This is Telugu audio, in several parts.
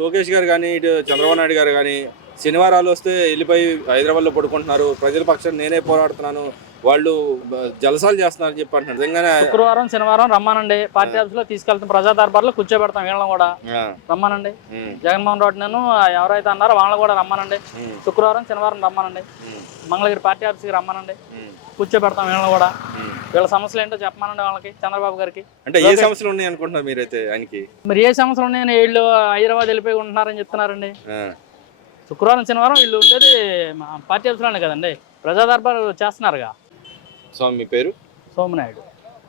లోకేష్ గారు కానీ ఇటు చంద్రబాబు నాయుడు గారు కానీ శనివారాలు వస్తే వెళ్ళిపోయి హైదరాబాద్లో పడుకుంటున్నారు. ప్రజల పక్షాన్ని నేనే పోరాడుతున్నాను. వాళ్ళు జలసాలు చేస్తున్నారని చెప్పి అంటున్నారు. నిజంగానే శుక్రవారం శనివారం రమ్మానండి. పార్టీ ఆఫీస్లో తీసుకెళ్తాం ప్రజా దర్బార్లో కూర్చోబెడతాం వీళ్ళని కూడా. రమ్మానండి. జగన్మోహన్ రెడ్డి నేను ఎవరైతే అన్నారో వాళ్ళని కూడా రమ్మానండి. శుక్రవారం శనివారం రమ్మానండి. మంగళగిరి పార్టీ ఆఫీస్కి రమ్మానండి. కూర్చోబెడతాం వీళ్ళని కూడా. వీళ్ళ సమస్యలు ఏంటో చెప్పమానండి వాళ్ళకి చంద్రబాబు గారికి. అంటే ఏ సమస్యలు ఉన్నాయి అనుకుంటున్నారు మీరైతే ఆయనకి? మరి ఏ సమస్యలు ఉన్నాయని వీళ్ళు హైదరాబాద్ వెళ్ళిపోయి ఉంటున్నారని చెప్తున్నారండి. శుక్రవారం శనివారం వీళ్ళు ఉండేది పార్టీ ఆఫీస్లోనే కదండి. ప్రజా దర్బార్ చేస్తున్నారుగా. స్వామి మీ పేరు? సోమనాయుడు.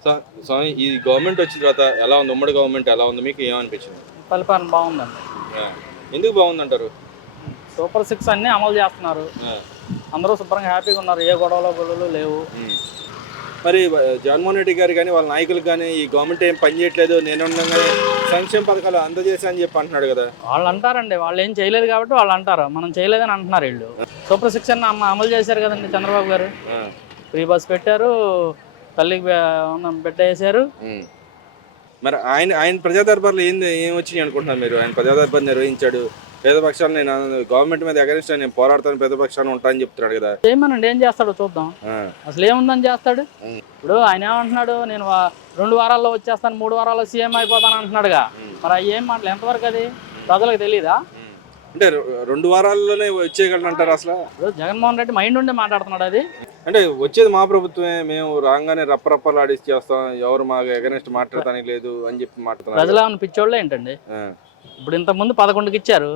స్వా- స్వామి ఈ గవర్నమెంట్ వచ్చిన తర్వాత ఎలా ఉంది? ఉమ్మడి గవర్నమెంట్ ఎలా ఉంది? మీకు ఏమనిపించింది? పరిపాలన బాగుందండి. ఎందుకు బాగుందంటారు? సూపర్ సిక్స్ అన్ని అమలు చేస్తున్నారు. అందరూ శుభ్రంగా హ్యాపీగా ఉన్నారు. ఏ గొడవలు గొడవలు లేవు. మరి జగన్మోహన్ రెడ్డి గారు కానీ వాళ్ళ నాయకులకు కానీ ఈ గవర్నమెంట్ ఏం పని చేయట్లేదు నేను సంక్షేమ పథకాలు అందజేసా అని చెప్పి అంటున్నాడు కదా. వాళ్ళు అంటారండి. వాళ్ళు ఏం చేయలేదు కాబట్టి వాళ్ళు అంటారు. మనం చేయలేదని అంటున్నారు వీళ్ళు. సూపర్ సిక్స్ అన్న అమలు చేశారు కదండి చంద్రబాబు గారు. ఫ్రీ బస్ పెట్టారు. తల్లికి బిడ్డ వేశారు. ఉమ్. మరి ఆయన ఆయన ప్రజా దర్బార్లో ఏం ఏం వచ్చినాయి అనుకుంటున్నారు మీరు? ఆయన ప్రజా దర్బార్ నిర్వహించాడు. పేద పక్షాలు నేను గవర్నమెంట్ మీద అగరిస్ట్ నేను పోరాడతాను పేద పక్షాన్ని ఉంటానని చెప్తున్నాడు కదా. చేయమనండి ఏం చేస్తాడో చూద్దాం. అసలు ఏముందని చేస్తాడు. ఇప్పుడు ఆయన ఏమంటున్నాడు? నేను రెండు వారాల్లో వచ్చేస్తాను మూడు వారాల్లో సీఎం అయిపోతాను అంటున్నాడుగా. మరి అవి ఏం మాటలు? ఎంతవరకు అది? ప్రజలకు తెలియదా. అంటే రెండు వారాల్లోనే వచ్చేయగలను అంటారు అసలు జగన్మోహన్ రెడ్డి మైండ్ ఉండి మాట్లాడుతున్నాడు అది. అంటే వచ్చేది మా ప్రభుత్వమే మేము రాగానే రప్పరప్పలు ఆడిసి చేస్తాం ఎవరు మాకు ఎగనెస్ట్ మాట్లాడటానికి లేదు అని చెప్పి మాట్లాడుతున్నారు. ప్రజలు ఏమైనా పిచ్చోళ్ళే ఏంటండి? ఇప్పుడు ఇంత ముందు పదకొండుకి ఇచ్చారు.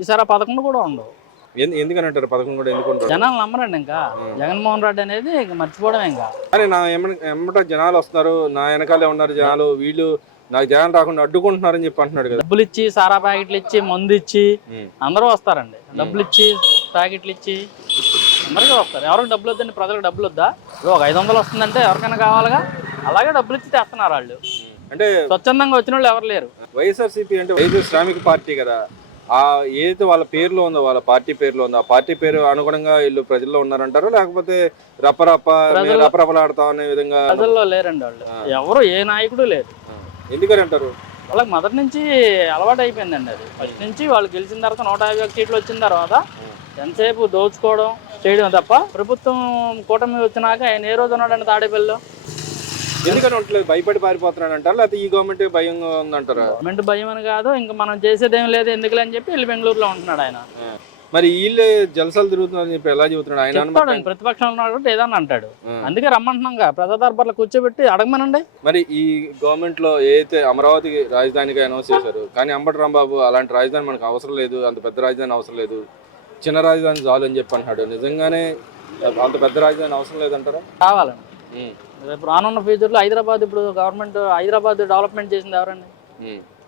ఈసారి ఆ పదకొండు కూడా ఉండవు. ఎందు- ఎందుకని అంటారు? పథకం కూడా ఎందుకు జనాలు నమ్మరండి ఇంకా. జగన్మోహన్ రెడ్డి అనేది ఇంక మర్చిపోవడమే ఇంకా. కానీ నా ఎమ్మ ఎమ్మట జనాలు వస్తున్నారు నా వెనకాలే ఉన్నారు జనాలు వీళ్ళు నాకు జనాలు రాకుండా అడ్డుకుంటున్నారని చెప్పి అంటున్నాడు కదా. డబ్బులు ఇచ్చి సారా ప్యాకెట్లు ఇచ్చి మందు ఇచ్చి. అందరూ వస్తారండి. డబ్బులు ఇచ్చి ప్యాకెట్లు ఇచ్చి అందరికీ వస్తారు. ఎవరికి డబ్బులు వద్దండి ప్రజలకు డబ్బులు వద్దా? ఇప్పుడు ఒక ఐదు వందలు వస్తుందంటే ఎవరికైనా కావాలిగా? అలాగే డబ్బులు ఇచ్చి తెస్తున్నారు వాళ్ళు. అంటే స్వచ్ఛందంగా వచ్చిన వాళ్ళు ఎవరు లేరు. వైఎస్ఆర్సీపీ అంటే వైఎస్ఆర్ శ్రామిక పార్టీ కదా. ఆ ఏదైతే వాళ్ళ పేరులో ఉందో వాళ్ళ పార్టీ పేరులో ఉందో ఆ పార్టీ పేరు అనుగుణంగా వీళ్ళు ప్రజల్లో ఉన్నారంటారు? లేకపోతే రప్పరప్ప మేము రప్పరప్పలాడతాం అనే విధంగా ప్రజల్లో లేరండి వాళ్ళు. ఎవరు ఏ నాయకుడు లేరు. ఎందుకని అంటారు? వాళ్ళకి మొదటి నుంచి అలవాటు అయిపోయిందండి అది. ఫస్ట్ నుంచి వాళ్ళు గెలిచిన తర్వాత నూట యాభై ఒక సీట్లు వచ్చిన తర్వాత ఎంతసేపు దోచుకోవడం చేయడం తప్ప ప్రభుత్వం కూటమి వచ్చినాక ఆయన ఏ రోజు ఉన్నాడండి తాడేపల్లిలో ఎందుకని ఉండట్లేదు? భయపడి పారిపోతున్నాడు అంటారు? లేకపోతే ఈ గవర్నమెంట్ భయంగా ఉందంటారా? గవర్నమెంట్ భయం అని కాదు ఇంకా మనం చేసేదేం లేదు ఎందుకులే అని చెప్పి వెళ్ళి బెంగళూరులో ఉంటున్నాడు ఆయన. మరి వీళ్ళే జలసాలు తిరుగుతున్నారని చెప్పి ఎలా చెబుతున్నాడు? ఆయన ప్రతిపక్షంలో ఉన్నాడు ఏదన్నా అంటాడు. అందుకే రమ్మంటున్నాం ప్రజా దర్బార్లో కూర్చోబెట్టి అడగమనండి. మరి ఈ గవర్నమెంట్లో ఏదైతే అమరావతి రాజధానిగా అనౌన్స్ చేశారు కానీ అంబటి రాంబాబు అలాంటి రాజధాని మనకు అవసరం లేదు అంత పెద్ద రాజధాని అవసరం లేదు చిన్న రాజధాని చాలు అని చెప్పి అంటున్నాడు. నిజంగానే అంత పెద్ద రాజధాని అవసరం లేదంటారా? కావాలండి. రేపు రానున్న ఫ్యూచర్లో హైదరాబాద్ ఇప్పుడు గవర్నమెంట్ హైదరాబాద్ డెవలప్మెంట్ చేసింది ఎవరండి?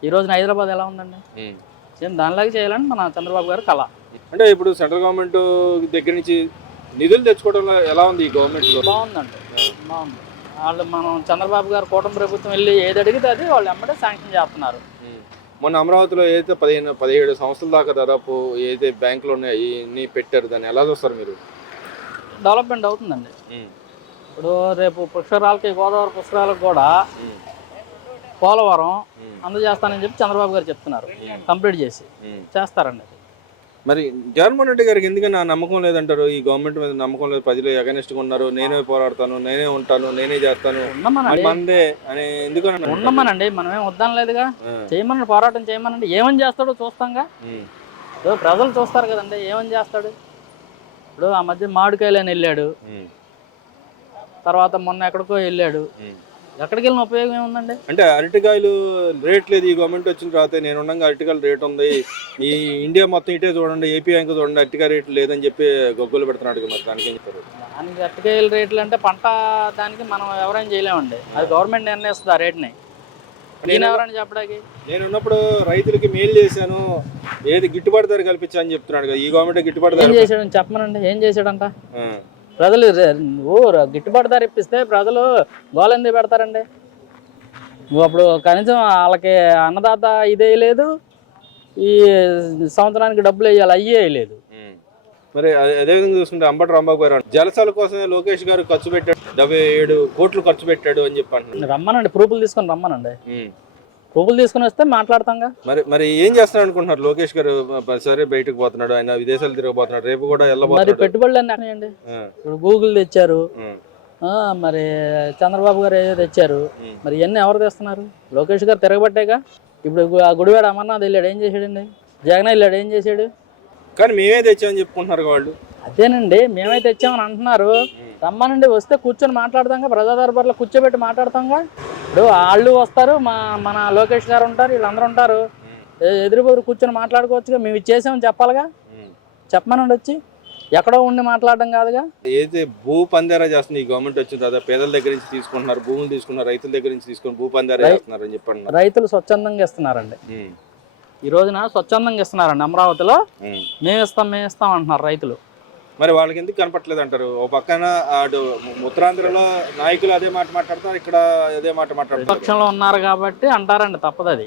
ఈ రోజున హైదరాబాద్ ఎలా ఉందండి. సేమ్ దానిలాగా చేయాలని మన చంద్రబాబు గారు కళ అంటే ఇప్పుడు సెంట్రల్ గవర్నమెంట్ దగ్గర నుంచి నిధులు తెచ్చుకోవడంలో ఎలా ఉంది ఈ గవర్నమెంట్ బాగుందండి. బాగుంది. వాళ్ళు మనం చంద్రబాబు గారు కూటమి ప్రభుత్వం వెళ్ళి ఏది అడిగితే అది వాళ్ళు ఎమ్మటే శాంక్షన్ చేస్తున్నారు. మొన్న అమరావతిలో ఏదైతే పదిహేను పదిహేడు సంవత్సరాల దాకా దాదాపు ఏదైతే బ్యాంకులు ఉన్నాయో పెట్టారు దాన్ని ఎలా చూస్తారు మీరు? డెవలప్మెంట్ అవుతుందండి. ఇప్పుడు రేపు పుష్కరాలకి గోదావరి పుష్కరాలకు కూడా పోలవరం అందజేస్తానని చెప్పి చంద్రబాబు గారు చెప్తున్నారు. కంప్లీట్ చేసి. చేస్తారండి అది. మరి జగన్మోహన్ రెడ్డి గారికి ఎందుకని నా నమ్మకం లేదంటారు? ఈ గవర్నమెంట్ మీద నమ్మకం లేదు. ప్రజలు అగనిస్ట్ ఉన్నారు. నేనే పోరాడతాను నేనే ఉంటాను నేనే చేస్తాను. మందే అని ఎందుకని అన్నారు? ఉండమనండి. మనం ఏం వద్దాం లేదుగా. ఆ, చేయమని పోరాటం చేయమనండి. ఏమని చేస్తాడో చూస్తాంగా. ప్రజలు చూస్తారు కదండి. ఏమని చేస్తాడు? ఇప్పుడు ఆ మధ్య మామిడికాయలని వెళ్ళాడు. తర్వాత మొన్న ఎక్కడికో వెళ్ళాడు. ఎక్కడికి వెళ్ళిన ఉపయోగం ఏముందండి? అంటే అరటికాయలు రేట్ లేదు. ఈ గవర్నమెంట్ వచ్చిన తర్వాత నేను ఉండగా అరటికాయలు రేట్ ఉంది. ఈ ఇండియా మొత్తం ఇటే చూడండి ఏపీ అంక చూడండి అరటికాయ రేట్ లేదని చెప్పి గొగ్గులు పెడుతున్నాడు మరి. దానికి ఏం చెప్తారు దానికి అరటికాయల రేట్లు అంటే పంట దానికి మనం ఎవరైనా చేయలేమండి. అది గవర్నమెంట్ నిర్ణయిస్తుంది ఆ రేట్ని. నేను ఎవరైనా చెప్పడానికి? నేను ఉన్నప్పుడు రైతులకి మేలు చేశాను. ఏది గిట్టుబాటు ధర కల్పించాలని చెప్తున్నాడు కదా. ఈ గవర్నమెంట్ గిట్టుబాటు ఏం ధర చేశాడని చెప్పమనండి. ఏం చేశాడంట? ప్రజలు ర- గిట్టుబాటు ధర ఇప్పిస్తే ప్రజలు గోలెందుకు పెడతారండి? నువ్వు అప్పుడు కనీసం వాళ్ళకి అన్నదాత ఇదే లేదు ఈ సంవత్సరానికి డబ్బులు వేయాలి అయ్యే లేదు ఉమ్. మరి అదే అదే విధంగా చూసుకుంటే అంబటి రాంబాబు గారు జలసాల కోసమే లోకేష్ గారు ఖర్చు పెట్టాడు డెబ్బై ఏడు కోట్లు ఖర్చు పెట్టాడు అని చెప్పి అంటున్నారు. రమ్మనండి ప్రూఫ్లు తీసుకొని రమ్మనండి. ప్రూఫ్లు తీసుకుని వస్తే మాట్లాడతాంగా. మరి మరి ఏం చేస్తున్నారు అనుకుంటున్నారు? లోకేష్ గారు సరే బయటకు పోతున్నాడు ఆయన విదేశాలు తిరగబోతున్నాడు రేపు కూడా మరి పెట్టుబడులు అన్నీ ఇప్పుడు గూగుల్ తెచ్చారు. మరి చంద్రబాబు గారు ఏదో తెచ్చారు. మరి ఇవన్నీ ఎవరు తెస్తున్నారు? లోకేష్ గారు తిరగబట్టేగా ఇప్పుడు ఆ గుడివాడ అమర్నాథ్ వెళ్ళాడు ఏం చేశాడండి? జగన్ వెళ్ళాడు ఏం చేశాడు? కానీ మేమే తెచ్చామని చెప్పుకుంటున్నారు వాళ్ళు. అదేనండి మేమే తెచ్చామని అంటున్నారు. రమ్మనండి వస్తే కూర్చొని మాట్లాడతాంగా ప్రజా దర్బార్లో కూర్చోబెట్టి మాట్లాడతాంగా. ఇప్పుడు వాళ్ళు వస్తారు మా మన లోకేష్ గారు ఉంటారు వీళ్ళందరూ ఉంటారు. ఎ- ఎదురు బెదురు కూర్చొని మాట్లాడుకోవచ్చుగా మేము చేసామని చెప్పాలిగా. చెప్పమనండి వచ్చి. ఎక్కడో ఉండి మాట్లాడడం కాదుగా. ఏదైతే భూ పందారా చేస్తుంది ఈ గవర్నమెంట్ వచ్చిన తర్వాత పేదల దగ్గర నుంచి తీసుకుంటున్నారు భూములు తీసుకున్నారు రైతుల దగ్గర నుంచి తీసుకుని భూ పందారా చేస్తున్నారు అని చెప్పి అన్నారు రైతులు స్వచ్ఛందంగా ఇస్తున్నారండి. ఈ రోజున స్వచ్ఛందంగా ఇస్తున్నారండి అమరావతిలో. మేము. ఇస్తాం మేము ఇస్తాం అంటున్నారు రైతులు. మరి వాళ్ళకి ఎందుకు కనపట్లేదు అంటారు? ఓ పక్కన అటు ఉత్తరాంధ్రలో నాయకులు అదే మాట మాట్లాడతారు ఇక్కడ అదే మాట మాట్లాడతారు. ప్రతిపక్షంలో ఉన్నారు కాబట్టి అంటారండి తప్పదు అది.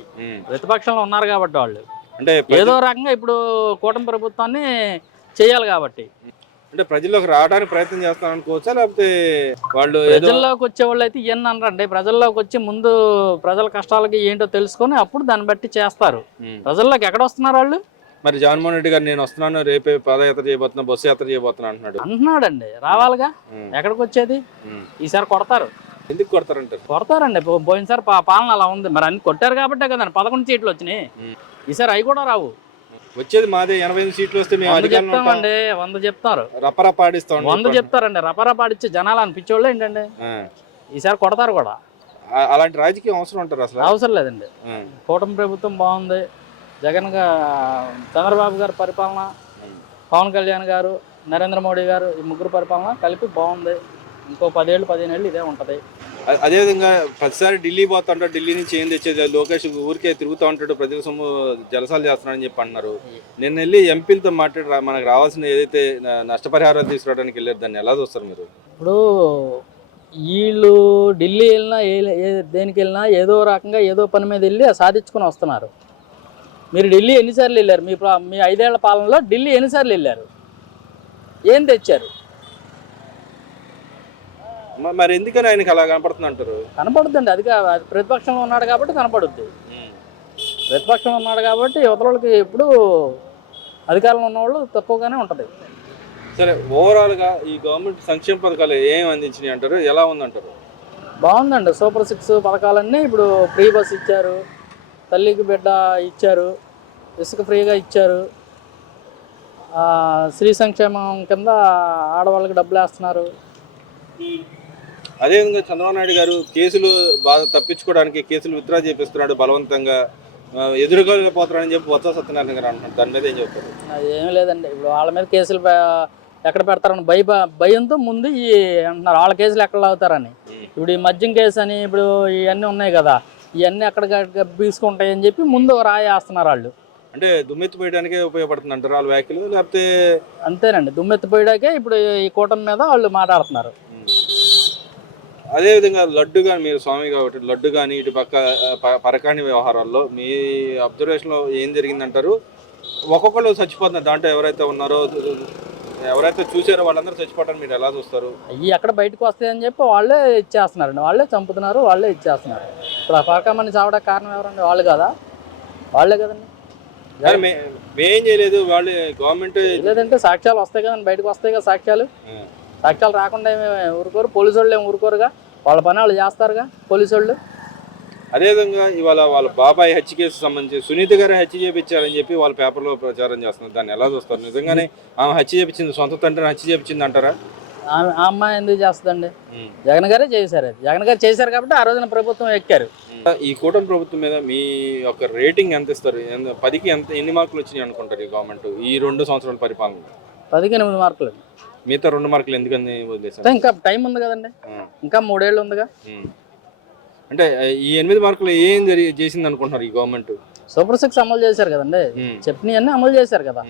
ప్రతిపక్షంలో ఉన్నారు కాబట్టి వాళ్ళు. అంటే ఏదో రకంగా ఇప్పుడు కూటమి ప్రభుత్వాన్ని చేయాలి కాబట్టి. అంటే ప్రజల్లోకి రావడానికి ప్రయత్నం చేస్తాను అనుకోవచ్చా? లేకపోతే వాళ్ళు ప్రజల్లోకి వచ్చే వాళ్ళు అయితే ఇవన్నీ అనరండి. ప్రజల్లోకి వచ్చి ముందు ప్రజల కష్టాలకి ఏంటో తెలుసుకొని అప్పుడు దాన్ని బట్టి చేస్తారు. ప్రజల్లోకి ఎక్కడ వస్తున్నారు వాళ్ళు? మరి జగన్మోహన్ రెడ్డి గారు నేను వస్తున్నాను రేపే పాదయాత్ర చేయబోతున్నా బస్సు యాత్ర చేయబోతున్నా అంటున్నాడు. అంటున్నాడండి. రావాలిగా. ఎక్కడికి వచ్చేది. ఈసారి కొడతారు. ఎందుకు కొడతారంటారు? కొడతారండి. పోయినసారి పాలన అలా ఉంది. మరి అన్ని కొట్టారు కాబట్టే కదండి. పదకొండు సీట్లు వచ్చినాయి. ఈసారి అవి కూడా రావు. వచ్చేది మాదే ఎనభై ఎనిమిది సీట్లు వస్తే మేము. చెప్తామండి. వంద చెప్తారు. రప్పరప్ప ఆడిస్తాం వంద చెప్తారండి. రపరపాడిచ్చే జనాలు అనిపించేవాళ్ళు ఏంటండి. ఈసారి కొడతారు కూడా. అలాంటి రాజకీయం అవసరం అంటారు అసలు? అవసరం లేదండి. కూటమి ప్రభుత్వం బాగుంది. జగన్ చంద్రబాబు గారి పరిపాలన. పవన్ కళ్యాణ్ గారు నరేంద్ర మోడీ గారు ఈ ముగ్గురు పరిపాలన కలిపి బాగుంది. ఇంకో పదేళ్ళు పదిహేను ఏళ్ళు ఇదే ఉంటుంది. అదేవిధంగా ప్రతిసారి ఢిల్లీ పోతుంటాడు ఢిల్లీ నుంచి ఏం తెచ్చేది? లోకేష్ ఊరికే తిరుగుతూ ఉంటాడు ప్రజల సొమ్ము జలసాలు చేస్తున్నాడని చెప్పి అన్నారు. నిన్న వెళ్ళి ఎంపీలతో మాట్లాడి మనకు రావాల్సిన ఏదైతే న- నష్టపరిహారం తీసుకురావడానికి వెళ్ళారు దాన్ని ఎలా చూస్తారు మీరు? ఇప్పుడు వీళ్ళు ఢిల్లీ వెళ్ళినా దేనికి వెళ్ళినా ఏదో రకంగా ఏదో పని మీద వెళ్ళి సాధించుకొని వస్తున్నారు. మీరు ఢిల్లీ ఎన్నిసార్లు వెళ్ళారు? మీ మీ ఐదేళ్ళ పాలనలో ఢిల్లీ ఎన్నిసార్లు వెళ్ళారు? ఏం తెచ్చారు? మరి ఎందుకని ఆయనకి అలా కనపడుతుంది అంటారు కనపడుద్దండి. అది ప్రతిపక్షంలో ఉన్నాడు కాబట్టి కనపడుద్ది. ప్రతిపక్షంలో ఉన్నాడు కాబట్టి యువతల వాళ్ళకి ఎప్పుడు అధికారంలో ఉన్నవాళ్ళు తక్కువగానే ఉంటుంది. సరే ఓవరాల్గా ఈ గవర్నమెంట్ సంక్షేమ పథకాలు ఏం అందించినాయి అంటారు? ఎలా ఉందంటారు? బాగుందండి. సూపర్ సిక్స్ పథకాలన్నీ ఇప్పుడు ఫ్రీ బస్ ఇచ్చారు. తల్లికి బిడ్డ ఇచ్చారు. ఇసుక ఫ్రీగా ఇచ్చారు. స్త్రీ సంక్షేమం కింద ఆడవాళ్ళకి డబ్బులు వేస్తున్నారు. అదేవిధంగా చంద్రబాబు నాయుడు గారు కేసులు బాగా తప్పించుకోవడానికి కేసులు విత్డ్రా చేపిస్తున్నాడు బలవంతంగా. ఆ, ఎదురుగా పోతున్నాడని చెప్పి బొత్స సత్యనారాయణ గారు అంటున్నారు. దాని మీద ఏం చెప్తారు? అది ఏమీ లేదండి. ఇప్పుడు వాళ్ళ మీద కేసులు ఎక్కడ పెడతారని భయ భయంతో ముందు ఈ అంటున్నారు. వాళ్ళ కేసులు ఎక్కడ లాగుతారని. ఇప్పుడు ఈ మద్యం కేసు అని ఇప్పుడు ఇవన్నీ ఉన్నాయి కదా. ఇవన్నీ ఎక్కడ బీసుకుంటాయని చెప్పి ముందు రాయేస్తున్నారు వాళ్ళు. అంటే దుమ్మెత్తి పోయడానికే ఉపయోగపడుతుంది అంటారు వాళ్ళ వ్యాఖ్యలు? లేకపోతే అంతేనండి. దుమ్మెత్తిపోయాకే ఇప్పుడు ఈ కూటమి మీద వాళ్ళు మాట్లాడుతున్నారు. అదేవిధంగా లడ్డు కానీ మీరు స్వామి కాబట్టి లడ్డు కానీ ఇటు పక్క ఆ, ప- పరకాణి వ్యవహారాల్లో మీ అబ్జర్వేషన్లో ఏం జరిగిందంటారు? ఒక్కొక్కళ్ళు చచ్చిపోతున్నారు దాంట్లో ఎవరైతే ఉన్నారో ఎవరైతే చూసారో వాళ్ళందరూ చచ్చిపోవటాన్ని మీరు ఎలా చూస్తారు? అవి ఎక్కడ బయటకు వస్తాయని చెప్పి వాళ్ళే ఇచ్చేస్తున్నారండి. వాళ్ళే చంపుతున్నారు వాళ్ళే ఇచ్చేస్తున్నారు. ఇప్పుడు ఆ పరకమని చావడానికి కారణం ఎవరండి? వాళ్ళు కదా. వాళ్ళే కదండి. మే చేయలేదు వాళ్ళు గవర్నమెంట్ లేదంటే సాక్ష్యాలు వస్తాయి కదండి బయటకు వస్తాయి కదా సాక్ష్యాలు. సాక్ష్యాలు రాకుండా ఊరుకోరు పోలీసు వాళ్ళు ఏమి ఊరుకోరుగా. వాళ్ళ పని వాళ్ళు చేస్తారుగా పోలీసు వాళ్ళు అదేవిధంగా ఇవాళ వాళ్ళ బాబాయ్ హత్య కేసు సంబంధించి సునీత గారు హత్య చేపించారని చెప్పి వాళ్ళ పేపర్లో ప్రచారం చేస్తున్నారు. దాన్ని ఎలా చూస్తారు? నిజంగానే ఆమె హత్య చేపించింది సొంత తండ్రిని హత్య చేపించింది అంటారా? ఆమె ఆ అమ్మాయి ఎందుకు చేస్తుందండి? జగన్ గారే చేశారు జగన్ గారు చేశారు కాబట్టి ఆ రోజున ప్రభుత్వం ఎక్కారు. ఈ కూటమి ప్రభుత్వం మీద మీ యొక్క రేటింగ్ ఎంత ఇస్తారు? పదికి ఎంత ఎన్ని మార్కులు వచ్చినాయి అనుకుంటారు ఈ గవర్నమెంట్ ఈ రెండు సంవత్సరాల పరిపాలన. పదికి ఎనిమిది మార్కులు. మిగతా రెండు మార్కులు ఎందుకని వదిలేశారు? అంటే ఇంకా టైం ఉంది కదండి. ఇంకా మూడేళ్ళు ఉందిగా. అంటే ఈ ఎనిమిది మార్కులు ఏం జరిగి చేసింది అనుకుంటున్నారు ఈ గవర్నమెంట్ సూపర్ సిక్స్ అమలు చేశారు కదండి. చెప్పినవన్నీ అమలు చేశారు కదా.